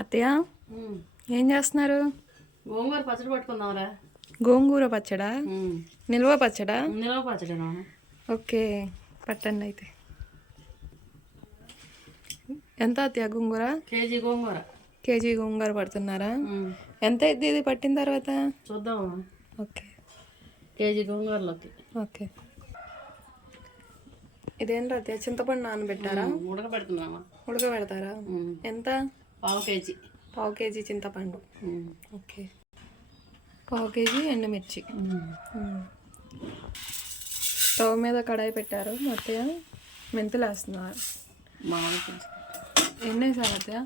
అత్తయ్య ఏం చేస్తున్నారు? గోంగూర పచ్చడి పట్టుకుందాంరా. గోంగూర పచ్చడా? నిల్వ పచ్చడా? నిల్వ పచ్చడి. ఓకే, పట్టండి అయితే. ఎంత అత్తయ్య గోంగూర? కేజీ గోంగూర. కేజీ గోంగూర పడుతున్నారా? ఎంత అయింది ఇది పట్టిన తర్వాత? చూద్దాం. ఓకే, కేజీ గోంగూరలోకి. ఓకే. ఇదేంటి అత్తయ్య, చింతపండు నానబెట్టారా? ఉడకబెడుతున్నామా? ఉడకబెడతారా? ఎంత? పావు కేజీ. పావు కేజీ చింతపండు. ఓకే, పావు కేజీ ఎండుమిర్చి. స్టవ్ మీద కడాయి పెట్టారు అత్తయ్య. మెంతులు వేస్తున్నారు. ఎన్ని వేసారు అత్తయ్య?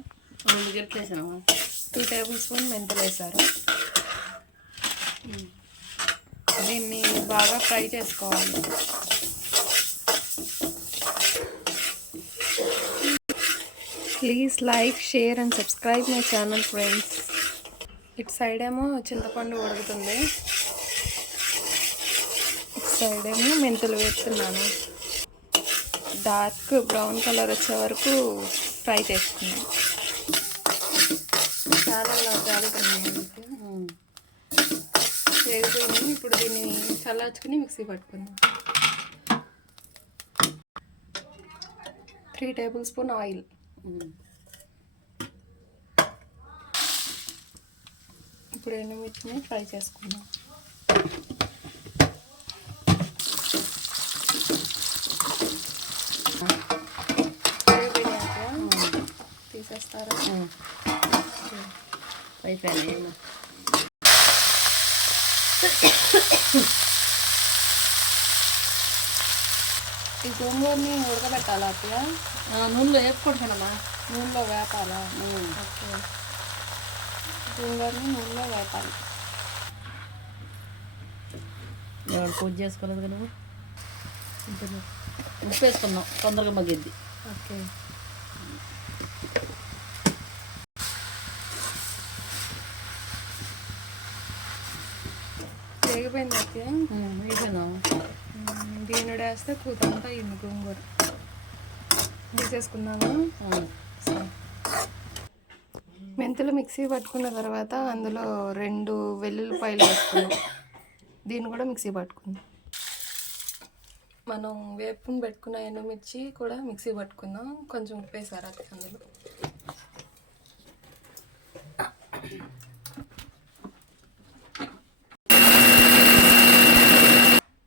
2 గిన్నెలు వేసాను. 2 టేబుల్ స్పూన్ మెంతులు వేసారు. దీన్ని బాగా ఫ్రై చేసుకోవాలి. Please like, share and subscribe my channel friends. ఇటు సైడ్ ఏమో చింతపండు ఉడుకుతుంది, ఇటు సైడ్ ఏమో మెంతులు వేస్తున్నాను. డార్క్ బ్రౌన్ కలర్ వచ్చే వరకు ఫ్రై చేసుకున్నాం. చాలా జాగ్రత్తగా వేగిపోయింది. ఇప్పుడు దీన్ని చల్లార్చుకుని మిక్సీ పట్టుకుందాం. 3 టేబుల్ స్పూన్ ఆయిల్. ఇప్పుడు ఎండుమిర్చిని ఫ్రై చేసుకుందాం. తీసేస్తారా? అయిపోయాయి. ఈ గోంగూరని ఉడకబెట్టాలా అట్లా? నూనెలో వేపుకుంటానమ్మా. నూనెలో వేపాలా? ఓకే, గోంగూరని నూనెలో వేపాలి. ఎవరు పూజ చేసుకోలేదు కదా నువ్వు? ఉప్పు వేసుకున్నాం, తొందరగా మగ్గిద్ది. ఓకే, వేగిపోయింది అయితే. వేగిపోయిందా? దీనిడు వేస్తే కూతంతా ఇన్ని గోంగూర తీసేసుకున్నాము. మెంతులు మిక్సీ పట్టుకున్న తర్వాత అందులో 2 వెల్లుల్లిపాయలు వేసుకున్నాం. దీన్ని కూడా మిక్సీ పట్టుకుందాం. మనం వేపుకుని పెట్టుకున్న ఎండుమిర్చి కూడా మిక్సీ పట్టుకుందాం. కొంచెం ఉప్పు వేసారు అది అందులో.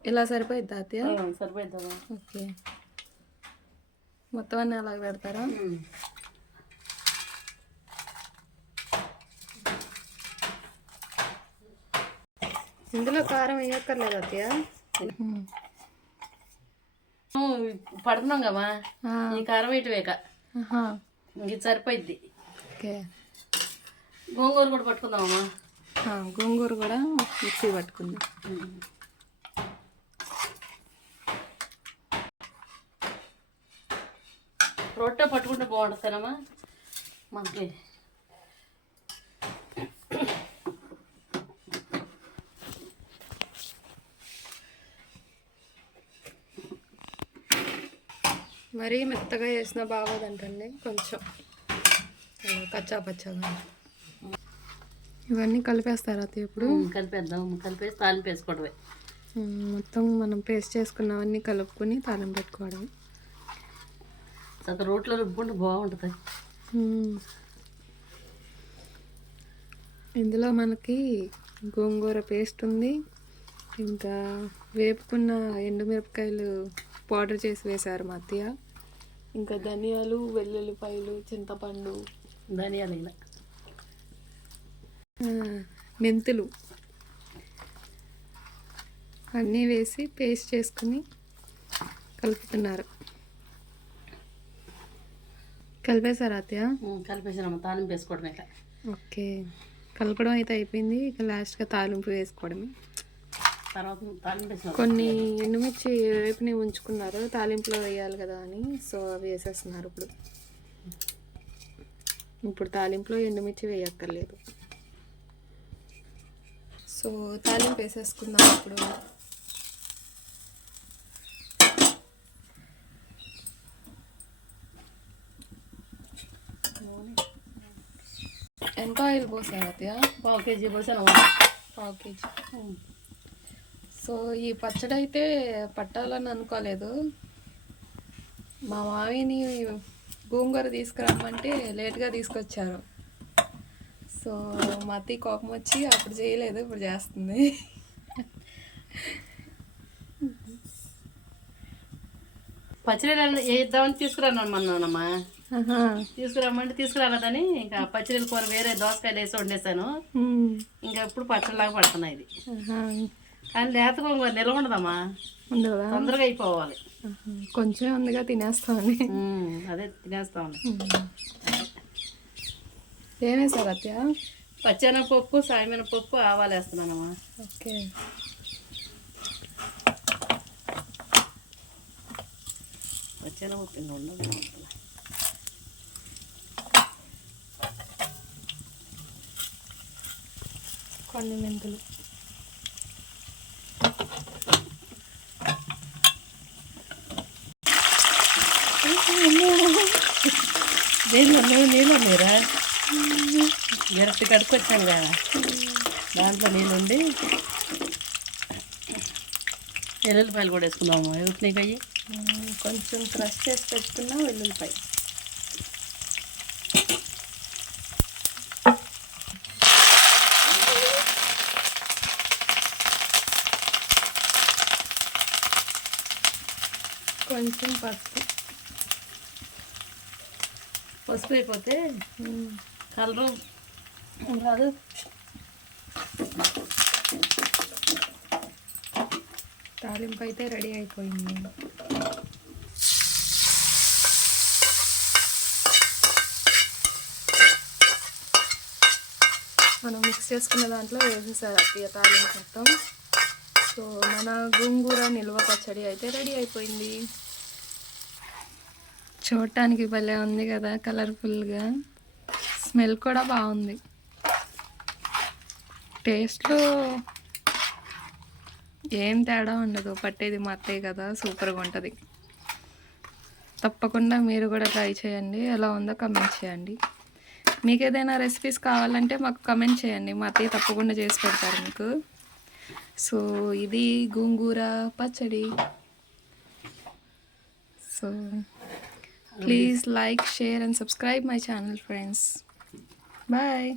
ఇలా సరిపోయిద్దా అత్తయ్య? సరిపోయిద్దా? ఓకే, మొత్తం అన్నీ అలాగ పెడతారా? ఇందులో కారం వేయక్కర్లేదు అత్తయ్య. పడుతున్నాం కదా, ఈ కారం ఇటు వేక ఇది సరిపోయిద్ది. ఓకే, గోంగూర కూడా పట్టుకుందామమ్మా. గోంగూర కూడా మిక్సీ పట్టుకుందాం. రొట్టె పట్టుకుంటే బాగుంటుందమ్మా మనకి. మరీ మెత్తగా చేసినా బాగోదంటండి, కొంచెం కచ్చా పచ్చగా. ఇవన్నీ కలిపేస్తారా అత్తయ్య ఇప్పుడు? కలిపేద్దాం, కలిపేసి తాలింపు వేసుకోవడమే. మొత్తం మనం పేస్ట్ చేసుకున్నవన్నీ కలుపుకొని తాలింపు పెట్టుకోవడం. అక్కడ రోట్లో రుబ్బుకుంటే బాగుంటుంది. ఇందులో మనకి గోంగూర పేస్ట్ ఉంది, ఇంకా వేపుకున్న ఎండుమిరపకాయలు పౌడర్ చేసి వేశారు మా అత్తయ్య, ఇంకా ధనియాలు, వెల్లుల్లిపాయలు, చింతపండు, ధనియాలు, ఇలా మెంతులు అన్నీ వేసి పేస్ట్ చేసుకుని కలుపుతున్నారు. కలిపేశారా అత్తయ్య? కలిపేసారమ్మా, తాలింపు వేసుకోవడమే. ఓకే, కలపడం అయితే అయిపోయింది. ఇక లాస్ట్గా తాలింపు వేసుకోవడమే. తర్వాత తాలింపు కొన్ని ఎండుమిర్చి వేపుని ఉంచుకున్నారు, తాలింపులో వేయాలి కదా అని, సో అవి వేసేస్తున్నారు. ఇప్పుడు తాలింపులో ఎండుమిర్చి వేయక్కర్లేదు. సో తాలింపు వేసేసుకుందాం ఇప్పుడు. ఎంత ఆయిల్ పోసారు అత్తయ్య? పావు కేజీ పోసాను. పావు కేజీ. సో ఈ పచ్చడి అయితే పట్టాలని అనుకోలేదు. మా మావిని గోంగూర తీసుకురమ్మంటే లేట్గా తీసుకొచ్చారు. సో మా అత్తయ్య కోపం వచ్చి అప్పుడు చేయలేదు, ఇప్పుడు చేస్తుంది. పచ్చడి వేద్దామని తీసుకురానమ్మా. తీసుకురమ్మంటే తీసుకురాలేదని ఇంకా పచ్చడి కూర వేరే దోసకాయలు వేసి వండేసాను. ఇంకా ఎప్పుడు పచ్చడిలాగా పడుతున్నాయి ఇది. కానీ లేత గోంగూర నిల్వ ఉండదమ్మా, తొందరగా అయిపోవాలి. కొంచెం ఉందిగా తినేస్తామని. అదే తినేస్తామని. ఏమేసారు అత్తయ్య? పచ్చెనపప్పు, సాయమినపప్పు, ఆవాలు వేస్తున్నానమ్మా. ఓకే. పచ్చెనపప్పు ఇంకా ఉండదు. కొన్ని మెంతులు. దీనిలో నీళ్ళు ఉన్నాయిరా, గెరటి కడుక్కొచ్చాను కదా, దాంట్లో నీళ్ళుండి వెల్లుల్లిపాయలు కూడా వేసుకుందాము. నీకు అయ్యి కొంచెం క్రష్ చేసి పెట్టుకున్న వెల్లుల్లిపాయ. కొంచెం పసుపు అయిపోతే కలరు రాదు. తాలింపు అయితే రెడీ అయిపోయింది. మనం మిక్స్ చేసుకున్న దాంట్లో వేసేసారు అత్తయ్య తాలింపు మొత్తం. సో మన గోంగూర నిల్వ పచ్చడి అయితే రెడీ అయిపోయింది. చూడటానికి భలే ఉంది కదా, కలర్ఫుల్గా. స్మెల్ కూడా బాగుంది. టేస్ట్లో ఏం తేడా ఉండదు, పట్టేది మా అత్తయ్య కదా, సూపర్గా ఉంటుంది. తప్పకుండా మీరు కూడా ట్రై చేయండి, ఎలా ఉందో కమెంట్ చేయండి. మీకు ఏదైనా రెసిపీస్ కావాలంటే మాకు కమెంట్ చేయండి, మా అత్తయ్య తప్పకుండా చేసి పెడతారు మీకు. సో ఇది గోంగూర పచ్చడి. So please like, share and subscribe my channel, friends. Bye.